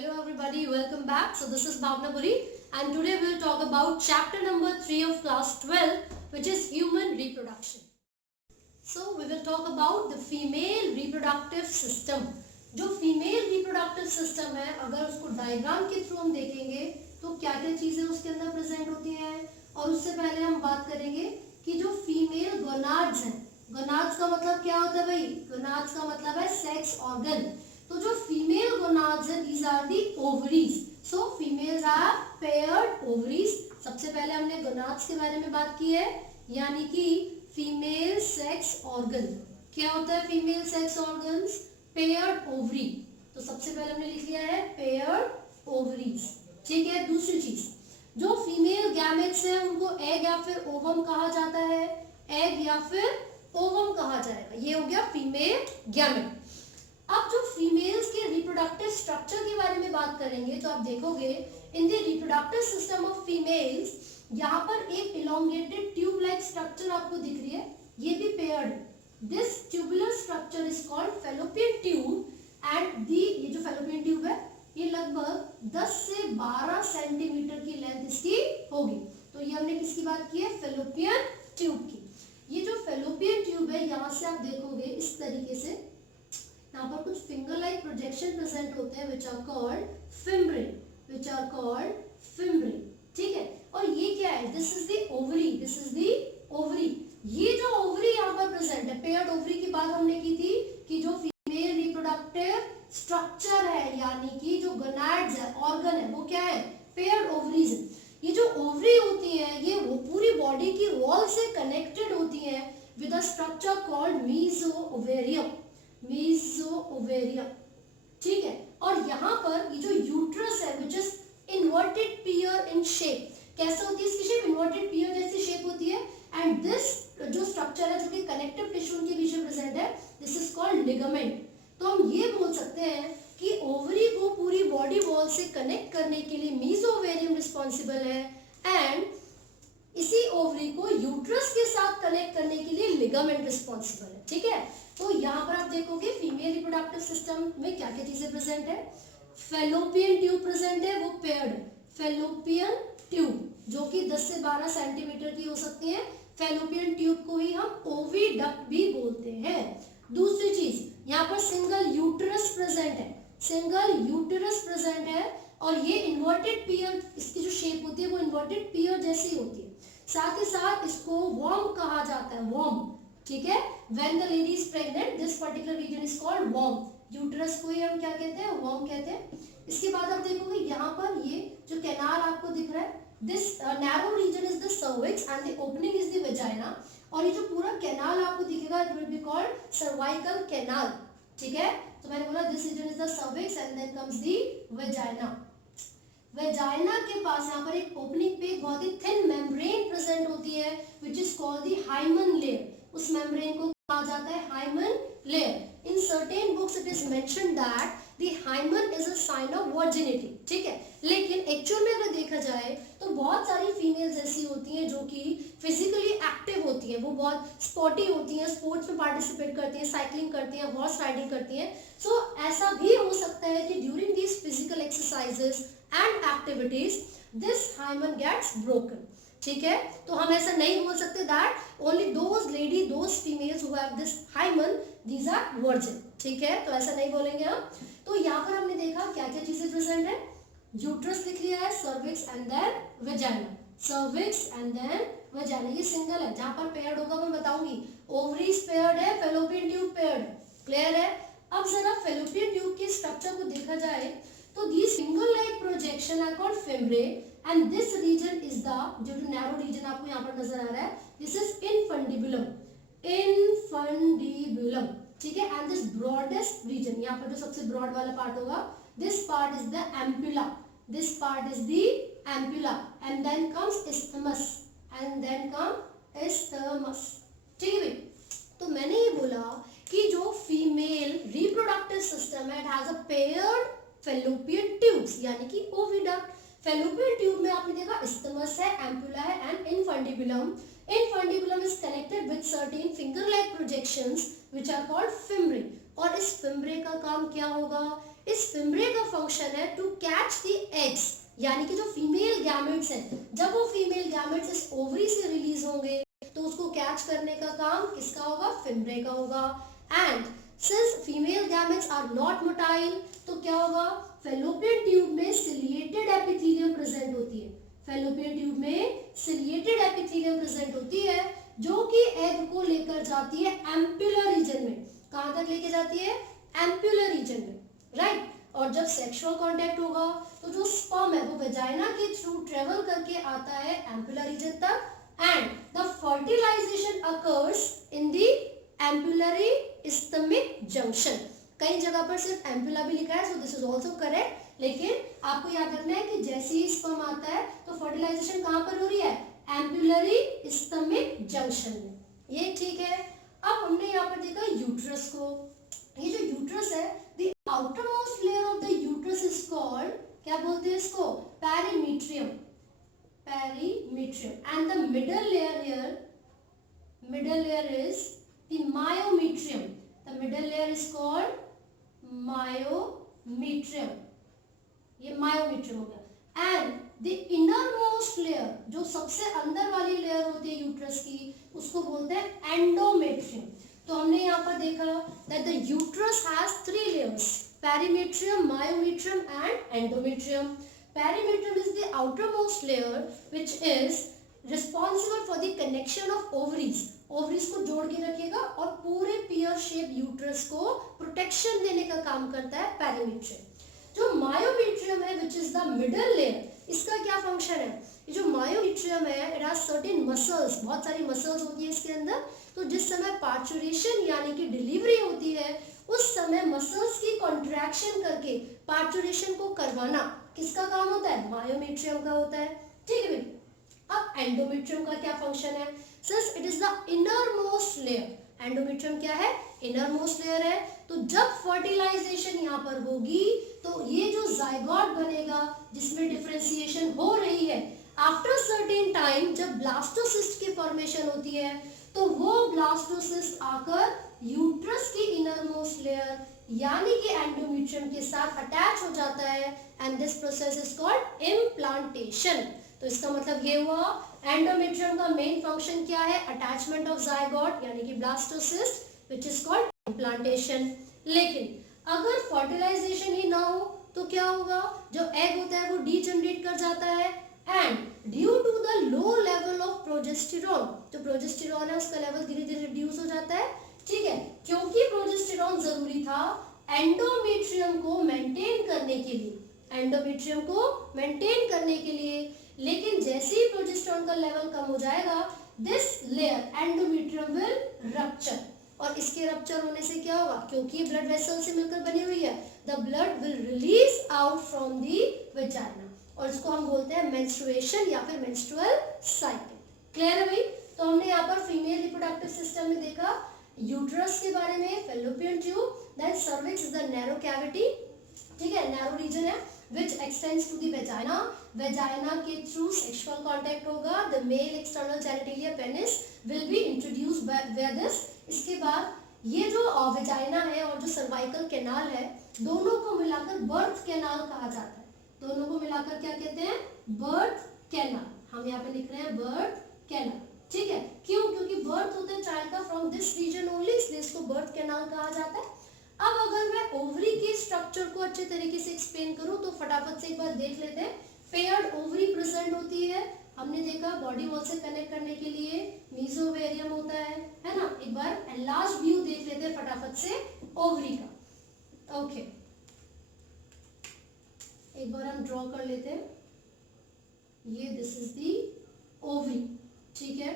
Hello everybody, welcome back. So this is Bhavna Puri and today we will talk about chapter number 3 of class 12, which is human reproduction. So we will talk about the female reproductive system. जो female reproductive system है, अगर उसको diagram के through हम देखेंगे तो क्या क्या चीजें उसके अंदर प्रेजेंट होती हैं, और उससे पहले हम बात करेंगे कि जो फीमेल गोनाड्स हैं, गोनाड्स का मतलब क्या होता है भाई? गोनाड्स का मतलब है सेक्स ऑर्गन। तो जो फीमेल गोनाड्स है, these are the ovaries. So females have paired ovaries. सबसे पहले हमने गोनाड्स के बारे में बात की है, यानी कि फीमेल सेक्स ऑर्गन। क्या होता है female sex organs? Paired ovary. तो सबसे पहले हमने लिख लिया है पेयर्ड ओवरीज, ठीक है। दूसरी चीज, जो फीमेल गैमेट्स हैं उनको एग या फिर ओवम कहा जाता है, एग या फिर ओवम कहा जाएगा। ये हो गया फीमेल गैमेट। अब जो फीमेल्स के रिप्रोडक्टिव स्ट्रक्चर के बारे में बात करेंगे तो आप देखोगे in the reproductive system of females, यहाँ पर एक इलोंगेटेड ट्यूब लाइक स्ट्रक्चर आपको दिख रही है, ये भी paired. This tubular structure is called fallopian tube and the, ये जो फैलोपियन ट्यूब है ये लगभग 10 से 12 सेंटीमीटर की लेंथ इसकी होगी। तो ये हमने किसकी बात की है? फैलोपियन ट्यूब की। ये जो फैलोपियन ट्यूब है, यहाँ से आप देखोगे इस तरीके से, यहाँ पर कुछ फिंगर लाइक प्रोजेक्शन प्रेजेंट होते हैं which are called fimbriae, which are called fimbriae, ठीक है। और ये क्या है? This is the ovary, this is the ovary. ये जो ओवरी यहाँ पर प्रेजेंट है, पेयर्ड ओवरी की बात हमने की थी कि जो फीमेल रिप्रोडक्टिव स्ट्रक्चर है, यानी कि जो गोनाड्स है, ऑर्गन है, वो क्या है? Paired ovaries. ये जो ओवरी होती है ये वो पूरी बॉडी की वॉल से कनेक्टेड होती है with a structure called mesovarium, mesovarium, ठीक है। और यहाँ पर ये जो यूट्रस है which is inverted pear in shape, कैसे होती है इसकी शेप? इन्वर्टेड पियर जैसी शेप होती है। एंड दिस जो स्ट्रक्चर है जो कि कनेक्टिव टिश्यू के बीच में प्रेजेंट है, दिस इज कॉल्ड लिगामेंट। तो हम ये बोल सकते हैं कि ओवरी को पूरी बॉडी वॉल से कनेक्ट करने के लिए मीजोवेरियम रिस्पॉन्सिबल है, एंड इसी ओवरी को यूट्रस के साथ कनेक्ट करने के लिए लिगामेंट रिस्पॉन्सिबल है, ठीक है। तो यहाँ पर आप देखोगे फीमेल रिप्रोडक्टिव सिस्टम में क्या क्या चीजें प्रेजेंट है। फैलोपियन ट्यूब प्रेजेंट है, वो पेयर्ड फैलोपियन ट्यूब जो कि 10 से 12 सेंटीमीटर की हो सकती है। फैलोपियन ट्यूब को ही हम ओविडक्ट भी बोलते हैं। दूसरी चीज, यहाँ पर सिंगल यूटेरस प्रेजेंट है, सिंगल यूटेरस प्रेजेंट है, और ये इन्वर्टेड पियर, इसकी जो शेप होती है वो इन्वर्टेड पियर जैसी होती है। साथ ही साथ इसको वॉर्म कहा जाता है, वॉर्म, ठीक है। When the lady is pregnant this particular region is called वॉर्म। यूटेरस को ही हम क्या कहते हैं? वॉर्म कहते हैं। इसके बाद आप देखोगे यहाँ पर ये जो कैनाल आपको दिख रहा है, this narrow region is the cervix and the opening is the vagina. और ये जो पूरा कैनाल आपको दिखेगा it will be called cervical canal, ठीक है। तो मैंने बोला this region is the cervix and then comes the vagina. Vagina के पास यहाँ पर एक ओपनिंग पे एक बहुत ही थिन मेम्ब्रेन प्रेजेंट होती है which is called the hymen layer. उस मेम्ब्रेन को कहा जाता है hymen layer. In certain books it is mentioned that the hymen is a sign of virginity, ठीक है। लेकिन एक्चुअल में अगर देखा जाए तो बहुत सारी फीमेल्स ऐसी होती हैं जो कि फिजिकली एक्टिव होती हैं, वो बहुत स्पोर्टी होती हैं, स्पोर्ट्स में पार्टिसिपेट करती हैं, साइकिलिंग करती हैं, हॉर्स राइडिंग करती हैं। सो ऐसा भी हो सकता है कि during these physical exercises and activities this hymen gets broken, ठीक है। तो हम ऐसा नहीं बोल सकते that only those lady, those females who have this hymen these are virgin, ठीक है। तो ऐसा नहीं बोलेंगे हम। तो यहाँ पर हमने देखा क्या क्या चीजें प्रेजेंट है। यूट्रस लिख लिया है, cervix and then vagina, cervix and then vagina. ये सिंगल है, जहां पर पेयर्ड होगा मैं बताऊंगी। ओवरीज पेयर्ड है, फैलोपियन ट्यूब पेयर्ड, क्लियर है। अब जरा फैलोपियन ट्यूब के स्ट्रक्चर को देखा जाए तो these finger like projection are called fimbriae and this region is the, जो नैरो रीजन आपको यहाँ पर नजर आ रहा है, this is infundibulum, infundibulum, ठीक है। and this broadest region, यहाँ पर जो सबसे ब्रॉड वाला पार्ट होगा, this part is the ampulla, this part is the ampulla and then comes isthmus, and then come isthmus, ठीक है। तो मैंने ये बोला कि जो फीमेल रिप्रोडक्टिव सिस्टम है, it has a paired fallopian tubes, यानी कि ओविडक्ट। फैलोपियन ट्यूब में आपने देखा isthmus है, एम्पुला है and infundibulum. Infundibulum is connected with certain finger like projections which are called fimbriae. और इस फिम्ब्रे का काम क्या होगा? इस फिम्ब्रे का फंक्शन है टू कैच द एग्स, यानी कि जो फीमेल गैमेट्स हैं, जब वो फीमेल गैमेट्स इस ओवरी से रिलीज होंगे तो उसको कैच करने का काम किसका होगा, फिम्ब्रे का होगा। And since female gametes are not motile, तो क्या होगा, फैलोपियन ट्यूब में सिलिएटेड एपिथेलियम प्रेजेंट होती है। फैलोपियन ट्यूब में सिलिएटेड एपिथेलियम प्रेजेंट होती है जो कि एग को लेकर जाती है एम्पुलर रीजन में। कहां तक लेके जाती है, एम्पुलर रीजन में, राइट। और जब सेक्सुअल कांटेक्ट होगा तो जो स्पर्म है वो वेजाइना के थ्रू ट्रेवल करके आता है एम्पुलर रीजन तक, and the fertilisation occurs in the ampullary isthmic junction. कई जगह पर सिर्फ एम्पुला भी लिखा है, so this is also correct, लेकिन आपको याद रखना है कि जैसे ही स्पर्म आता है तो फर्टिलाइजेशन कहां पर हो रही है, एम्पुलरी इस्थमिक जंक्शन में, ये ठीक है। अब हमने यहाँ पर देखा यूट्रस को। ये जो यूट्रस है, the outermost layer of the uterus is called, क्या बोलते हैं इसको, पेरीमीट्रियम, पेरीमीट्रियम, and the middle layer is the myometrium, the middle layer is called myometrium, ये मायोमीट्रियम हो गया। And the inner most layer, जो सबसे अंदर वाली लेयर होती है यूट्रस की, उसको बोलते हैं एंडोमेट्रियम। तो हमने यहाँ पर देखा that the uterus has 3 layers, perimetrium, myometrium and endometrium. Perimetrium is the outermost layer which is responsible for the connection of ovaries. ovaries को जोड़ के रखेगा और पूरे pear shaped uterus को protection देने का काम करता है perimetrium। जो myometrium है which is the middle layer, इसका क्या फंक्शन है, ये जो मायोमीट्रियम है it has certain muscles, बहुत सारी मसल्स होती है इसके अंदर। तो जिस समय पार्चुरेशन यानी कि डिलीवरी होती है उस समय मसल्स की कॉन्ट्रैक्शन करके पार्चुरेशन को करवाना किसका काम होता है, मायोमीट्रियम का होता है, ठीक है। अब एंडोमेट्रियम का क्या फंक्शन है, since it is the inner most layer, endometrium क्या है, इनर मोस्ट लेयर है। तो जब फर्टिलाइजेशन यहाँ पर होगी तो ये जो जाइगोट बनेगा जिसमें डिफरेंशिएशन हो रही है, आफ्टर सर्टेन टाइम जब ब्लास्टोसिस्ट की फॉर्मेशन होती है तो वो ब्लास्टोसिस्ट आकर यूट्रस की इनर मोस्ट लेयर यानी कि एंडोमेट्रियम के साथ अटैच हो जाता है, and this process is called implantation. तो इसका मतलब ये हुआ एंडोमेट्रियम का मेन फंक्शन क्या है, अटैचमेंट ऑफ जाइगोट यानी कि blastocyst which is called implantation. लेकिन अगर फर्टिलाइजेशन ही ना हो तो क्या होगा, जो एग होता है वो डीजनरेट कर जाता है, and due to the low level of progesterone, जो प्रोजेस्टेरॉन है उसका लेवल धीरे धीरे रिड्यूस हो जाता है, ठीक है, क्योंकि प्रोजेस्टेरॉन जरूरी था एंडोमेट्रियम को मेंटेन करने के लिए, एंडोमेट्रियम को मेंटेन करने के लिए। लेकिन जैसे ही प्रोजेस्टेरॉन का लेवल कम हो जाएगा this layer endometrium will rupture, और इसके रप्चर होने से क्या होगा, क्योंकि ब्लड वेसल से मिलकर बनी हुई है, the blood will release out from the vagina, और इसको हम बोलते हैं मेंस्ट्रुएशन या फिर मेंस्ट्रुअल साइकिल। क्लियर है भाई। तो हमने यहाँ पर फीमेल रिप्रोडक्टिव सिस्टम में देखा यूट्रस के बारे में, fallopian tube, then cervix is the narrow cavity, ठीक है, नैरो रीजन है which extends to the vagina, vagina के through sexual contact होगा, the male external genitalia penis will be introduced by this। इसके बाद ये जो वेजाइना है और जो सर्वाइकल कैनाल है दोनों को मिलाकर बर्थ कैनाल कहा जाता है, दोनों को मिलाकर क्या कहते हैं, बर्थ कैनाल, हम यहाँ पे लिख रहे हैं बर्थ कैनाल, ठीक है। क्यों, क्योंकि बर्थ होता है चाइल्ड का फ्रॉम दिस रीजन ओनली, इसलिए इसको बर्थ कैनाल कहा जाता है। अब अगर मैं ओवरी के स्ट्रक्चर को अच्छे तरीके से एक्सप्लेन करूं तो फटाफट से एक बार देख लेते हैं। पेयर्ड ओवरी प्रेजेंट होती है, हमने देखा बॉडी वॉल से कनेक्ट करने के लिए मीजोवेरियम होता है ना। एक बार एनलार्ज व्यू देख लेते हैं फटाफट से ओवरी का। ओके, एक बार हम ड्रॉ कर लेते हैं, ये दिस इज दी ओवरी, ठीक है।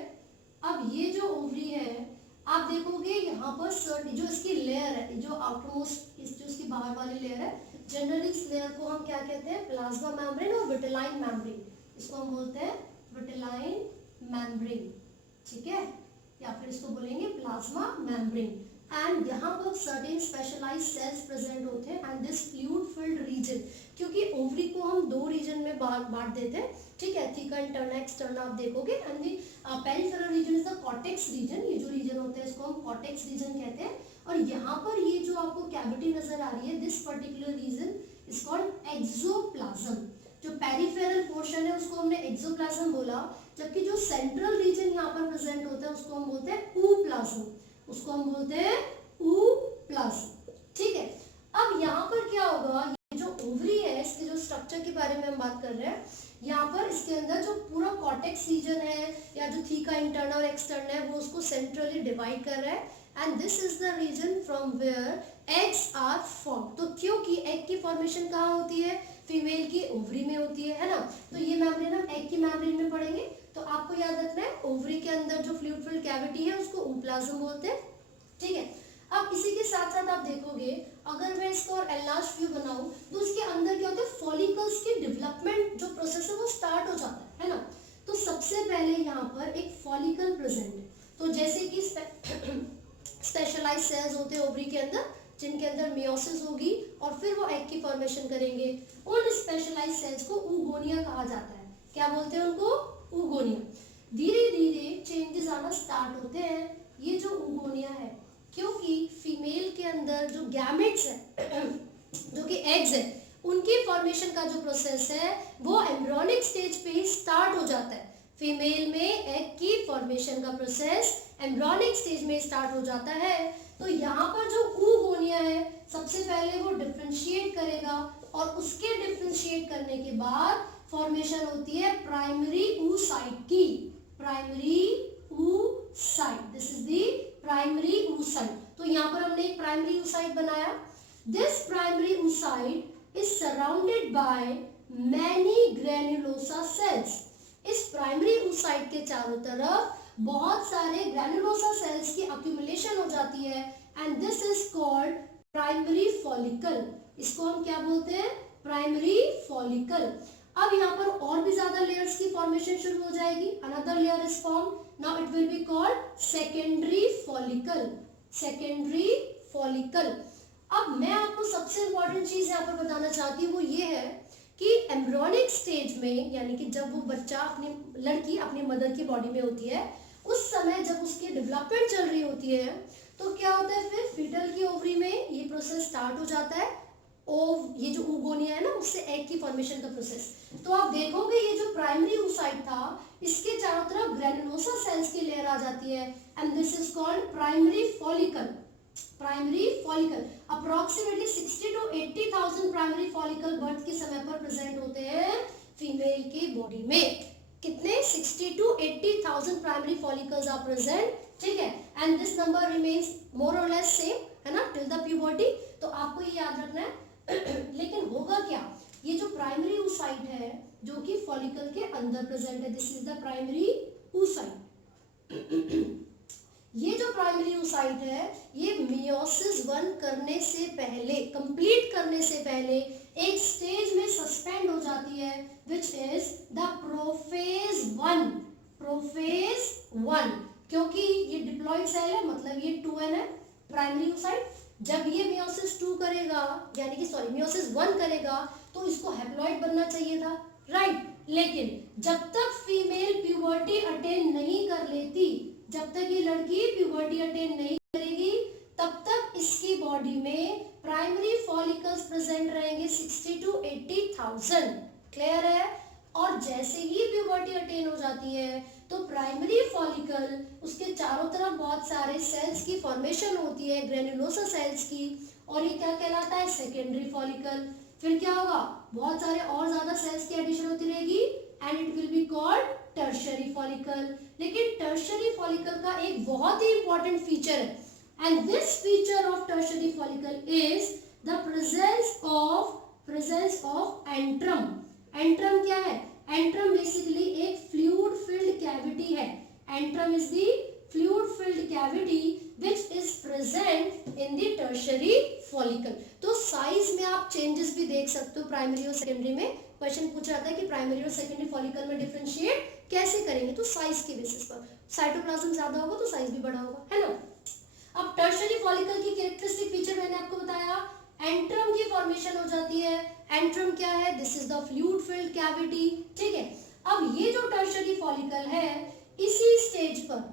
अब ये जो ओवरी है आप देखोगे यहाँ पर जो इसकी लेयर है, जो आउटरमोस्ट जो इसकी बाहर वाली लेयर है, जनरली इस लेयर को हम क्या कहते हैं, प्लाज्मा मेम्ब्रेन और विटेलाइन मेम्ब्रेन, इसको हम बोलते हैं विटेलाइन मेम्ब्रेन, ठीक है, या फिर इसको बोलेंगे प्लाज्मा मेम्ब्रेन। एंड यहाँ पर सर्टेन स्पेशलाइज्ड सेल्स प्रेजेंट होते हैं and this fluid filled region, क्योंकि ओवरी को हम दो रीजन में बांट देते हैं, ठीक है, थीका इंटरना एक्सटर्ना आप देखोगे, and the peripheral region is the cortex region, ये जो रीजन होता है इसको हम कॉर्टेक्स रीजन कहते हैं, और यहाँ पर ये जो आपको कैविटी नजर आ रही है, this particular region is called exoplasm. जो पेरिफेरल पोर्शन है उसको हमने एक्सोप्लाज्म बोला, जबकि जो सेंट्रल रीजन यहाँ पर प्रेजेंट होता है उसको हम बोलते हैं ऊप्लाज्म, उसको हम बोलते हैं ऊप्लाज्म। ठीक है, अब यहाँ पर क्या होगा, ये जो ओवरी है इसके जो स्ट्रक्चर के बारे में हम बात कर रहे हैं, यहाँ पर इसके अंदर जो पूरा कॉर्टेक्स रीजन है या जो थीका इंटरना और एक्सटर्ना है वो उसको सेंट्रली डिवाइड कर रहा है, and this is the region from where eggs are form. तो क्योंकि एग की फॉर्मेशन कहाँ होती है, फीमेल की ओवरी में होती है ना। तो ये मेम्ब्रेन हम एग की मेम्ब्रेन में पढ़ेंगे, तो आपको याद रखना है ओवरी के अंदर जो फ्लूइड फिल्ड कैविटी है उसको ऊप्लाज्म बोलते हैं। ठीक है, अब इसी के साथ साथ आप देखोगे, अगर मैं इसको और एनलार्ज व्यू बनाऊं तो इसके अंदर क्या होता है, फॉलिकल्स की डेवलपमेंट जो प्रोसेस है वो स्टार्ट हो जाता है ना। तो सबसे पहले यहाँ पर एक फॉलिकल प्रेजेंट है, तो जैसे कि स्पेशलाइज्ड सेल्स होते हैं ओवरी के अंदर, जिनके अंदर मियोसिस होगी और फिर वो एग की फॉर्मेशन करेंगे, उन स्पेशलाइज्ड सेल्स को ऊगोनिया कहा जाता है। क्या बोलते हैं उनको, ऊगोनिया। धीरे धीरे चेंजेस आना स्टार्ट होते हैं, ये जो ऊगोनिया है, क्योंकि फीमेल के अंदर जो गैमेट्स है जो कि एग्स है, उनकी फॉर्मेशन का जो प्रोसेस है वो एम्ब्रियोनिक स्टेज पे ही स्टार्ट हो जाता है। फीमेल में एग की फॉर्मेशन का प्रोसेस एम्ब्रियोनिक स्टेज में स्टार्ट हो जाता है। तो यहाँ पर जो ऊगोनिया है सबसे पहले वो डिफरेंशिएट करेगा, और उसके डिफरेंशिएट करने के बाद फॉर्मेशन होती है प्राइमरी oocyte की, primary oocyte, this is the primary oocyte। तो यहाँ पर हमने एक प्राइमरी oocyte बनाया। This primary oocyte is surrounded by many granulosa cells. इस प्राइमरी oocyte के चारों तरफ बहुत सारे ग्रेन्युलोसा सेल्स की अक्यूमुलेशन हो जाती है, and this is called primary follicle. इसको हम क्या बोलते हैं, प्राइमरी फॉलिकल। अब यहाँ पर और भी ज्यादा लेयर्स की फॉर्मेशन शुरू हो जाएगी, another layer is form, now it will be called secondary follicle, secondary follicle. अब मैं आपको सबसे इंपॉर्टेंट चीज यहाँ पर बताना चाहती हूँ, वो ये है कि एम्ब्रियोनिक स्टेज में, यानी कि जब वो बच्चा अपनी लड़की अपनी मदर की बॉडी में होती है, उस समय जब उसकी डेवलपमेंट चल रही होती है, तो क्या होता है, फिर फीटल की ओवरी में ये प्रोसेस स्टार्ट हो जाता है, ये जो ऊगोनिया है ना उससे एग की फॉर्मेशन का प्रोसेस। तो आप देखोगे ये जो प्राइमरी oocyte था, इसके चारों तरफ ग्रेन्युलोसा सेल्स की लेयर आ जाती है, and this is called primary follicle, primary follicle. Approximately 60 to 80,000 primary follicle birth के समय पर प्रेजेंट होते हैं फीमेल की बॉडी में। कितने, 60 to 80,000 primary follicles are present. ठीक है, and this number remains more और लेस सेम, है ना, टिल द प्यूबर्टी। तो आपको ये याद रखना है। लेकिन होगा क्या, ये जो प्राइमरी oocyte है जो कि फॉलिकल के अंदर प्रेजेंट है, this is the primary oocyte। ये जो प्राइमरी oocyte है ये मियोसिस 1 करने से पहले, कंप्लीट करने से पहले एक स्टेज में सस्पेंड हो जाती है, which is the prophase 1, prophase 1। क्योंकि ये डिप्लॉइड सेल है, मतलब ये 2n है प्राइमरी oocyte। जब ये मियोसिस 2 करेगा, यानी कि सॉरी मियोसिस 1 करेगा, तो इसको हैप्लॉइड बनना चाहिए था, राइट। लेकिन जब तक फीमेल प्यूबर्टी अटेन नहीं कर लेती, जब तक ये लड़की प्यूबर्टी अटेन नहीं करेगी, तब तक इसकी बॉडी में प्राइमरी फॉलिकल्स प्रेजेंट रहेंगे 60 to 80,000। क्लियर है। और जैसे ही प्यूबर्टी अटेन हो जाती है तो प्राइमरी फॉलिकल, उसके चारों तरफ बहुत सारे सेल्स की फॉर्मेशन होती है, ग्रेन्युलोसा सेल्स की, और ये क्या कहलाता है, सेकेंडरी फॉलिकल। फिर क्या होगा, बहुत सारे और ज्यादा सेल्स की एडिशन होती रहेगी, and it will be called tertiary follicle. लेकिन टर्शियरी फॉलिकल का एक बहुत ही इंपॉर्टेंट फीचर है, and this feature of tertiary follicle is the presence of antrum. Antrum क्या है, एंट्रम बेसिकली एक फ्लूइड फिल्ड कैविटी है। Antrum is the fluid filled cavity which is present in the tertiary follicle। तो size में आप changes भी देख सकते हो प्राइमरी और सेकेंडरी में। क्वेश्चन पूछ रहा था कि प्राइमरी और सेकेंडरी फॉलिकल में डिफरेंशिएट कैसे करेंगे, तो साइज के बेसिस पर। साइटोप्लाज्म ज्यादा होगा तो साइज भी बड़ा होगा, है ना। अब टर्शियरी फॉलिकल की कैरेक्टरिस्टिक फीचर मैंने आपको बताया, एंट्रम की फॉर्मेशन हो जाती है। एंट्रम क्या है, this is the fluid filled cavity. ठीक है, अब ये जो टर्शियरी फॉलिकल है, इसी स्टेज पर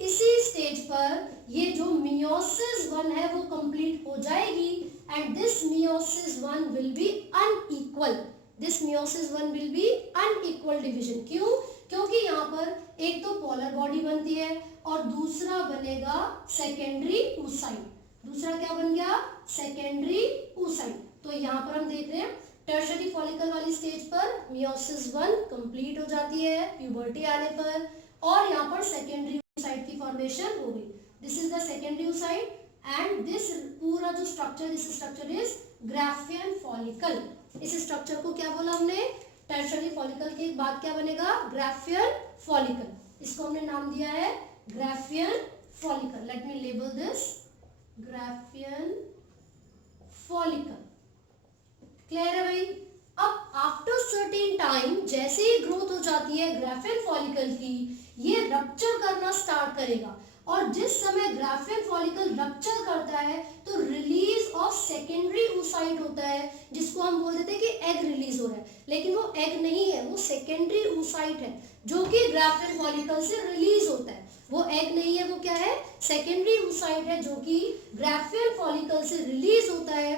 इसी स्टेज पर ये जो मियोसिस 1 है वो कंप्लीट हो जाएगी and this meiosis 1 will be unequal, this meiosis 1 will be unequal division. क्यों? क्योंकि यहाँ पर एक तो पोलर बॉडी बनती है और दूसरा बनेगा सेकेंडरी oocyte। दूसरा क्या बन गया? Secondary oocyte। तो यहाँ पर हम देख रहे हैं टर्शरी फॉलिकल वाली स्टेज पर मियोसिस 1 कंप्लीट हो जाती है प्यूबर्टी आने पर और यहाँ पर सेकेंडरी oocyte की फॉर्मेशन हो गई। This is the secondary oocyte and this पूरा जो structure, this structure is Graafian follicle. इस स्ट्रक्चर को क्या बोला हमने? टर्शरी फॉलिकल के बाद क्या बनेगा? Graafian follicle. इसको हमने नाम दिया है Graafian follicle. Let me label this Graafian follicle. Clear है भाई? अब आफ्टर सर्टेन टाइम जैसे ही ग्रोथ हो जाती है ग्राफियन फॉलिकल की, ये रप्चर करना स्टार्ट करेगा और जिस समय ग्राफियन फॉलिकल रप्चर करता है तो रिलीज ऑफ सेकेंडरी oocyte होता है, जिसको हम बोल देते हैं कि एग रिलीज हो रहा है, लेकिन वो एग नहीं है, वो सेकेंडरी oocyte है जो कि ग्राफियन फॉलिकल से रिलीज होता है। वो एग नहीं है, वो क्या है? सेकेंडरी oocyte है जो कि ग्राफियन फॉलिकल से रिलीज होता है।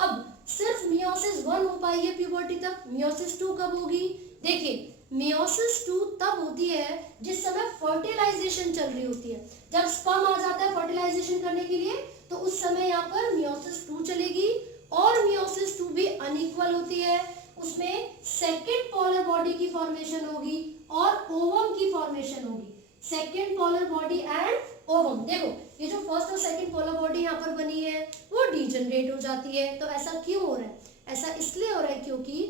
अब सिर्फ मियोसिस 1 हो पाई है प्यूबर्टी तक, मियोसिस 2 कब होगी? देखिए मियोसिस 2 तब होती है जिस समय फर्टिलाइजेशन चल रही होती है। जब स्पर्म आ जाता है फर्टिलाइजेशन करने के लिए तो उस समय यहाँ पर मियोसिस 2 चलेगी और मियोसिस 2 भी अनइक्वल होती है। उसमें सेकेंड पोलर बॉडी की फॉर्मेशन होगी और ओवम की फॉर्मेशन होगी। Second polar body and ovum. देखो ये जो फर्स्ट और सेकेंड पोलर बॉडी यहाँ पर बनी है वो डीजनरेट हो जाती है। तो ऐसा क्यों हो रहा है? ऐसा इसलिए हो रहा है क्योंकि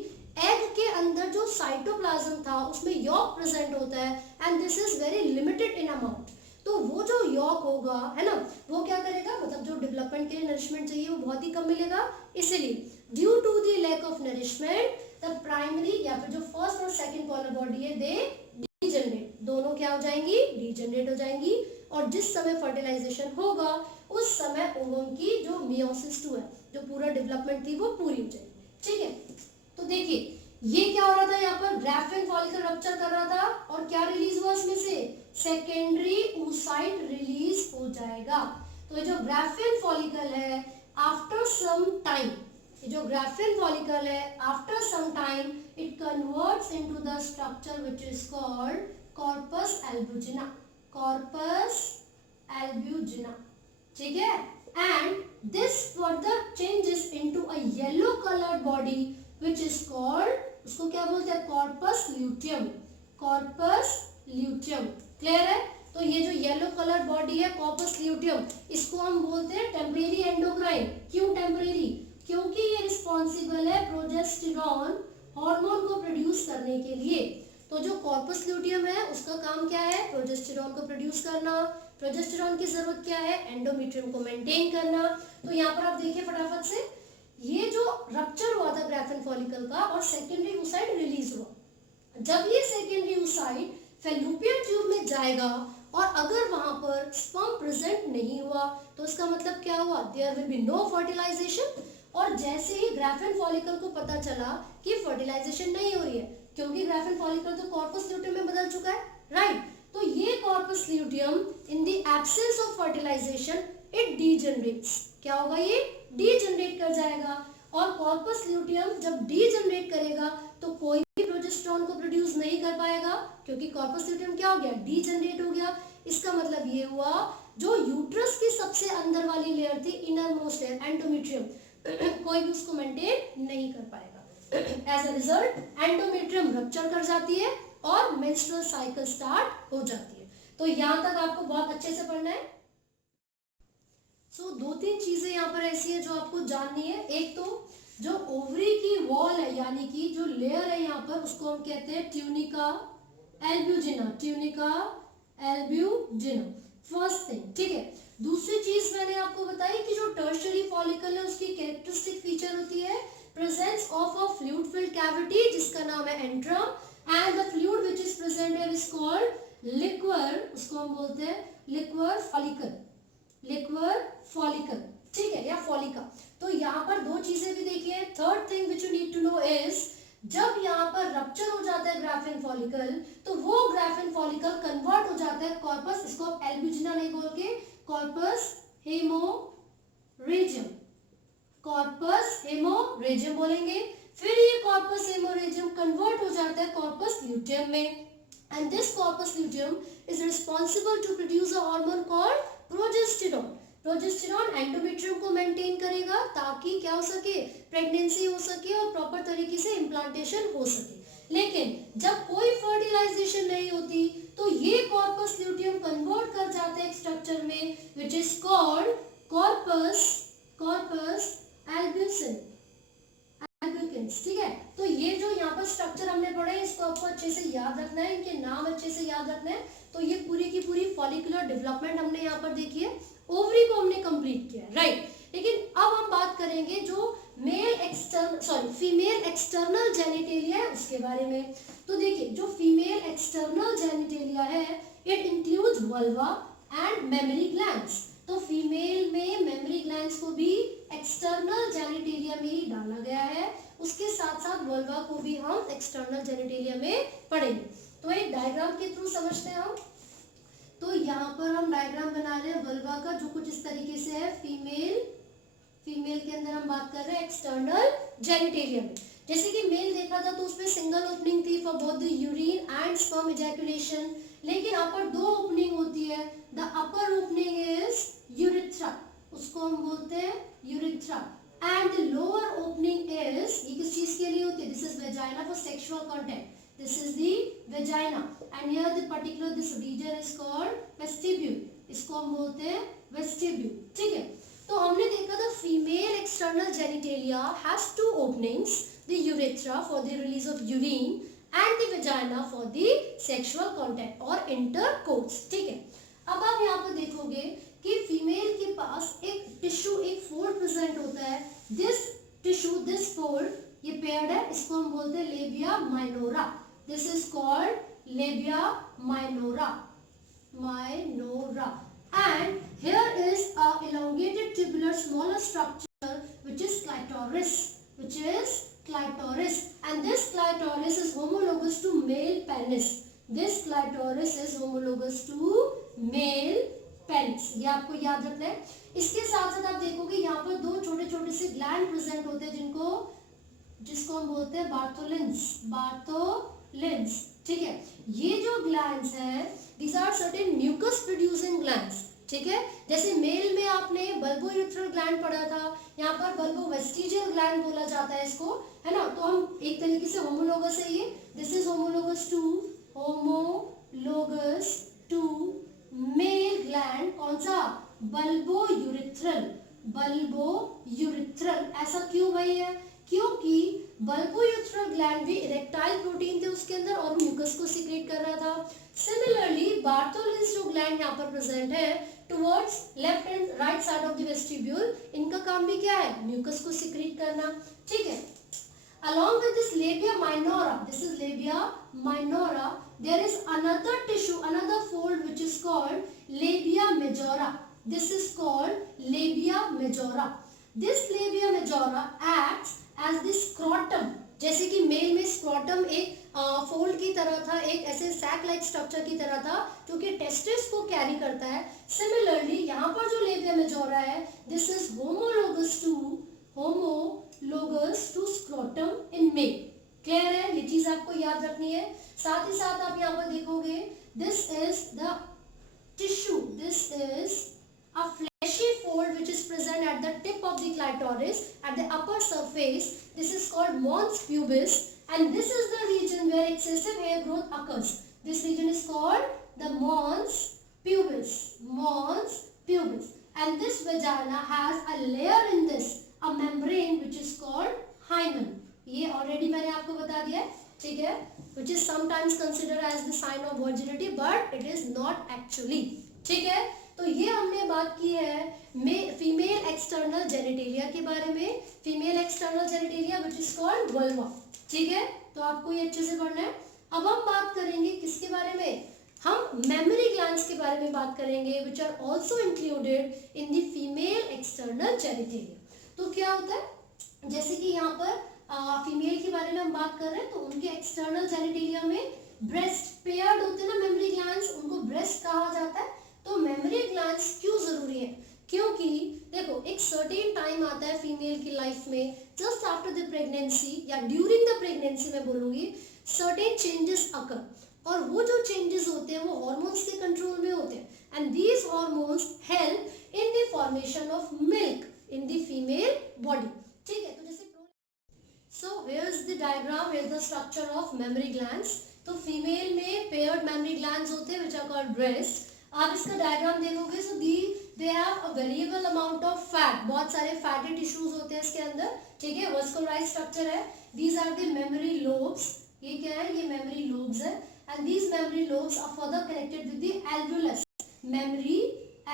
एग के अंदर जो साइटोप्लाज्म था उसमें यॉक प्रेजेंट होता है and this is very limited in amount. तो वो जो यॉक होगा है ना, वो क्या करेगा? मतलब जो डेवलपमेंट के लिए नरिशमेंट चाहिए वो बहुत ही कम मिलेगा। इसीलिए due to the lack of nourishment the primary या फिर जो फर्स्ट और सेकंड पोलर बॉडी है दे डीजनरेट। दोनों क्या हो जाएंगी? डीजनरेट हो जाएंगी और जिस समय फर्टिलाइजेशन होगा उस समय ओवम की जो मियोसिस 2 है, जो पूरा डेवलपमेंट थी वो पूरी हो जाएगी। ठीक है, तो देखिए ये क्या हो रहा था? यहाँ पर ग्राफियन फॉलिकल रप्चर कर रहा था और क्या रिलीज हुआ इसमें से? सेकेंडरी oocyte रिलीज हो जाएगा। तो ये जो ग्राफियन फॉलिकल है आफ्टर सम टाइम, ये जो ग्राफियन फॉलिकल है after some time it converts into the structure which is called corpus albuginea. Corpus albuginea, ठीक है। And this further changes into a yellow coloured body which is called, उसको क्या बोलते हैं? Corpus luteum. Corpus luteum, clear है? तो ये जो येलो कलर बॉडी है कॉर्पस ल्यूटियम, इसको हम बोलते हैं टेम्परेरी एंडोक्राइन। क्यों टेम्परेरी? क्योंकि ये रिस्पॉन्सिबल है प्रोजेस्टेरॉन हार्मोन को प्रोड्यूस करने के लिए। तो जो कॉर्पस ल्यूटियम है उसका काम क्या है? प्रोजेस्टेरॉन को प्रोड्यूस करना। प्रोजेस्टेरॉन की जरूरत क्या है? एंडोमेट्रियम को मेंटेन करना। तो यहाँ पर आप देखिए फटाफट से, ये जो रप्चर हुआ था ग्राफियन फॉलिकल का और सेकेंडरी oocyte रिलीज हुआ। जब ये सेकेंडरी oocyte फैलोपियन ट्यूब में जाएगा और अगर वहां पर स्पर्म प्रेजेंट नहीं हुआ तो इसका मतलब क्या हुआ? There will be no fertilisation. और जैसे ही ग्राफियन फॉलिकल को पता चला कि फर्टिलाइजेशन नहीं हो रही है, क्योंकि ग्राफियन फॉलिकल तो कॉर्पस ल्यूटियम में बदल चुका है, राइट? तो ये corpus luteum in the absence of fertilisation it degenerates. क्या होगा? ये डीजनरेट कर जाएगा। और कॉर्पस ल्यूटियम जब डीजनरेट करेगा तो कोई भी प्रोजेस्टेरॉन को प्रोड्यूस नहीं कर पाएगा, क्योंकि कॉर्पस ल्यूटियम क्या हो गया? डीजनरेट हो गया। इसका मतलब ये हुआ जो यूट्रस की सबसे अंदर वाली लेयर थी, इनर मोस्ट लेयर एंडोमेट्रियम, कोई भी उसको मेंटेन नहीं कर पाएगा। As a result endometrium rupture कर जाती है और मेंस्ट्रुअल साइकिल स्टार्ट हो जाती है। तो यहाँ तक आपको बहुत अच्छे से पढ़ना है। सो दो तीन चीजें यहाँ पर ऐसी है जो आपको जाननी है। एक तो जो ओवरी की वॉल है यानी कि जो लेयर है यहाँ पर उसको हम कहते हैं ट्यूनिका एल्ब्यूजिना। ट्यूनिका एल्ब्यूजिना, फर्स्ट थिंग, ठीक है। दूसरी चीज मैंने आपको बताई कि जो टर्शियरी फॉलिकल है उसकी कैरेक्टरिस्टिक फीचर होती है presence of a fluid filled cavity जिसका नाम है antrum and the fluid which is present here is called liquor, उसको हम बोलते हैं लिक्वर फॉलिकल। लिक्वर फॉलिकल, ठीक है, या फॉलिका। तो यहाँ पर दो चीजें भी देखिए। Third thing which you need to know is जब यहाँ पर रप्चर हो जाता है ग्राफियन फॉलिकल तो वो ग्राफिन फॉलिकल कन्वर्ट हो जाता है कॉर्पस, इसको आप एल्ब्यूजिना नहीं बोल के कॉर्पस हेमोरेजियम, कॉर्पस हेमोरेजियम बोलेंगे। फिर ये कॉर्पस हेमोरेजियम कन्वर्ट हो जाता है कॉर्पस ल्यूटियम में, and this corpus luteum is responsible to produce a hormone called progesterone. Progesterone endometrium को मेंटेन करेगा ताकि क्या हो सके, प्रेगनेंसी हो सके और प्रॉपर तरीके से इम्प्लांटेशन हो सके। लेकिन जब कोई फर्टिलाइजेशन नहीं होती तो ये कॉर्पस ल्यूटियम कन्वर्ट कर जाता है एक स्ट्रक्चर में विच इज कॉल्ड कॉर्पस एल्ब्यूसिन, ठीक है। तो ये जो यहाँ पर स्ट्रक्चर हमने पढ़े इसको आपको अच्छे से याद रखना है, इनके नाम अच्छे से याद रखना है। तो ये पूरी की पूरी फॉलिकुलर डेवलपमेंट हमने यहाँ पर देखी है, ओवरी को हमने कंप्लीट किया है, राइट। लेकिन अब हम बात करेंगे जो फीमेल एक्सटर्नल जेनिटेलिया है उसके बारे में। तो देखिए जो फीमेल एक्सटर्नल जेनिटेलिया है it includes vulva and mammary glands. तो फीमेल में मेमरी ग्लैंड्स को भी एक्सटर्नल जेनिटेलिया में ही डाला गया है, उसके साथ साथ वल्वा को भी हम एक्सटर्नल जेनिटेलिया में पढ़ेंगे। तो एक डायग्राम के थ्रू समझते हैं हम। तो यहाँ पर हम डायग्राम बना रहे हैं वल्वा का, जो कुछ इस तरीके से है। फीमेल के अंदर हम बात कर रहे हैं एक्सटर्नल जेनिटेलिया में। जैसे कि मेल देखा था तो उसमें सिंगल ओपनिंग थी for both the urine and sperm ejaculation, लेकिन यहाँ पर दो ओपनिंग होती है। The upper opening is urethra, उसको हम बोलते हैं urethra, and the lower opening is, ये किस चीज के लिए होती है, this is vagina for sexual contact, this is the vagina, and here the particular this region is called vestibule, इसको हम बोलते हैं वेस्टिब्यूल, ठीक है। तो हमने देखा था female external genitalia has two openings, the urethra for the release of urine and the vagina for the sexual contact और इंटरकोर्स, ठीक है। अब आप यहाँ पर देखोगे कि फीमेल के पास एक टिश्यू, एक फोल्ड प्रेजेंट होता है। दिस टिश्यू, दिस फोल्ड, ये पेयर्ड है, इसको हम बोलते हैं labia minora, this is called labia minora, and here is a elongated tubular smaller structure which is clitoris, and this clitoris is homologous to male penis, this clitoris is homologous to male penis, ये आपको याद रखना है। इसके साथ साथ आप देखोगे यहाँ पर दो छोटे छोटे से ग्लैंड प्रेजेंट होते हैं जिसको हम बोलते हैं बार्थोलिन्स, ठीक है। ये जो ग्लैंड्स हैं these are certain mucus producing glands, ठीक है। जैसे मेल में आपने बल्बोयूरेथ्रल ग्लैंड पढ़ा था, यहाँ पर बल्बोवेस्टिजियल ग्लैंड बोला जाता है इसको, है ना। तो हम एक तरीके से होमोलोगस है ये, this is homologous to male gland, कौन सा, बल्बोयूरेथ्रल, ऐसा क्यों भाई है, क्योंकि बल्बोयूरेथ्रल ग्लैंड भी इरेक्टाइल प्रोटीन थे उसके अंदर और म्यूकस को सीक्रेट कर रहा था। सिमिलरली बार्थोलिन्स जो ग्लैंड यहाँ पर प्रेजेंट है towards left and right side of the vestibule, इनका काम भी क्या है, म्यूकस को सीक्रेट करना, ठीक है। Along with this labia minora, this is labia minora, there is another tissue, another fold which is called labia majora. This is called labia majora. This labia majora acts as the scrotum. जैसे कि mail में scrotum एक fold की तरह था, एक ऐसे sac like structure की तरह था जो कि टेस्टिस को कैरी करता है। सिमिलरली यहाँ पर जो लेबिया मेजोरा है this is homologous to scrotum in male. Clear है, ये चीज आपको याद रखनी है। साथ ही साथ आप यहाँ पर देखोगे this is the tissue, this is a fleshy fold which is present at the tip of the clitoris at the upper surface. This is called mons pubis, and this is the region where excessive hair growth occurs. This region is called the mons pubis, and this vagina has a layer in this, a membrane which is called hymen. ये already मैंने आपको बता दिया है, ठीक है, which is sometimes considered as the sign of virginity but it is not actually, ठीक है। तो ये हमने बात की है फीमेल एक्सटर्नल जेनिटेलिया के बारे में, female external genitalia which is called vulva, ठीक है। तो आपको ये अच्छे से पढ़ना है। अब हम बात करेंगे किसके बारे में, हम मेमरी ग्लैंड्स के बारे में बात करेंगे which are also included in the female external genitalia. तो क्या होता है, जैसे कि यहाँ पर फीमेल के बारे में हम बात कर रहे हैं तो उनके एक्सटर्नल जेनिटेलिया में ब्रेस्ट पेयर्ड होते हैं ना मेमोरी ग्लैंड्स, उनको ब्रेस्ट कहा जाता है। तो मेमोरी ग्लैंड्स क्यों जरूरी है? क्योंकि देखो एक सर्टेन टाइम आता है फीमेल की लाइफ में, जस्ट आफ्टर द प्रेगनेंसी या ड्यूरिंग द प्रेगनेंसी मैं बोलूंगी, सर्टेन चेंजेस अकर, और वो जो चेंजेस होते हैं वो हार्मोन्स के कंट्रोल में होते हैं, and these hormones help in the formation of milk in the female body. ठीक है, तो जैसे so here is the diagram, here is the structure of mammary glands. तो फीमेल में पेयर्ड मेमोरी ग्लैंड्स होते हैं व्हिच आर कॉल्ड ब्रेस्ट। आप इसका डायग्राम देखोगे, so they have a variable amount of fat, बहुत सारे फैटी टिश्यूज होते हैं इसके अंदर। ठीक है, वास्कुलराइज्ड स्ट्रक्चर है। These are the mammary lobes, ये क्या है? ये मेमोरी लोब्स है, and these mammary lobes are further connected with the alveolus, mammary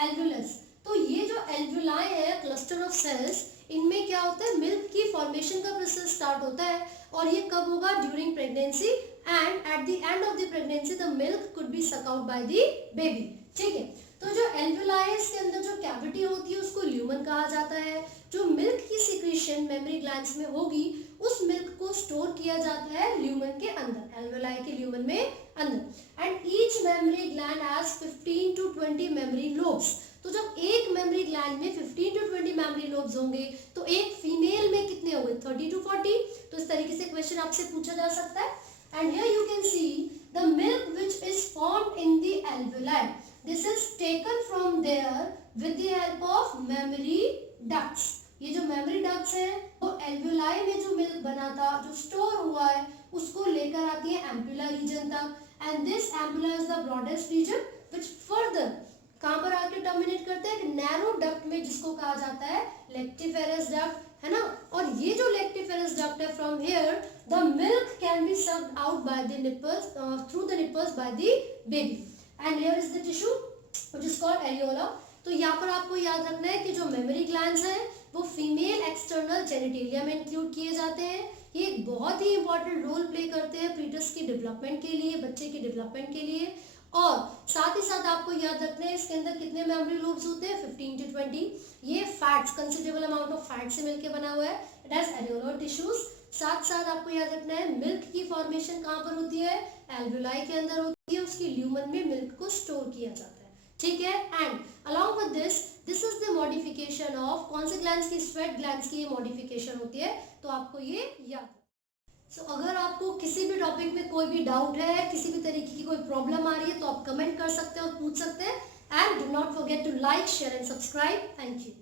alveolus. तो ये जो एल्वुलाई है, क्लस्टर ऑफ सेल्स, इनमें क्या होता है? मिल्क की फॉर्मेशन का प्रोसेस स्टार्ट होता है, और ये कब होगा? During pregnancy, and at the end of the pregnancy the milk could be suck out by the baby. ठीक है, तो जो एल्वुलाई के अंदर जो कैविटी होती है उसको ल्यूमन कहा जाता है। जो मिल्क की सिक्रीशन मेमोरी ग्लैंड्स में होगी, उस मिल्क को स्टोर किया जाता है ल्यूमन के अंदर, एल्वुलाई के ल्यूमन में अंदर। And each memory gland has 15 to 20 memory lobes. तो जब एक मेमोरी ग्लैंड में 15 to 20 मेमोरी लोब्स होंगे, तो एक फीमेल में कितने होंगे? 30 to 40। तो इस तरीके से क्वेश्चन आपसे पूछा जा सकता है। And here you can see the milk which is formed in the alveoli, this is taken from there with the help of mammary ducts. ये जो मेमोरी डक्ट्स है, वो एल्वुलाई में जो मिल्क बना था, जो स्टोर हुआ है, उसको लेकर आती है एम्पुला रीजन तक, and this ampulla is the broadest region which further कहाँ पर आके टर्मिनेट करते हैं? नैरो डक्ट में, जिसको कहा जाता है लेक्टिफेरस डक्ट, है ना। और ये जो लेक्टिफेरस डक्ट है, from here the milk can be sucked out by the nipples, through the nipples by the baby, and here is the tissue which is called areola. तो यहाँ पर आपको याद रखना है कि जो मेमोरी ग्लैंड्स हैं वो फीमेल एक्सटर्नल जेनिटेलिया में इंक्लूड किए जाते हैं। ये एक बहुत ही इंपॉर्टेंट रोल प्ले करते हैं फीटस की डेवलपमेंट के लिए, बच्चे की डेवलपमेंट के लिए। और साथ ही साथ आपको याद रखना है इसके अंदर कितने मेमोरी लोब्स होते हैं? 15 to 20। ये fats, considerable amount of fat से मिलकर बना हुआ है, इट हैज एरियोलर टिश्यूज। साथ साथ आपको याद रखना है मिल्क की फॉर्मेशन कहाँ पर होती है? एल्वुलाई के अंदर होती है, उसकी ल्यूमन में मिल्क को स्टोर किया जाता है। ठीक है, and along with this is the modification of कौन से ग्लैंड्स की? स्वेट ग्लैंड्स की ये मॉडिफिकेशन होती है, तो आपको ये याद। सो अगर आपको किसी भी टॉपिक में कोई भी डाउट है, किसी भी तरीके की कोई प्रॉब्लम आ रही है, तो आप कमेंट कर सकते हो और पूछ सकते हैं। And do not forget to like, share and subscribe. Thank you.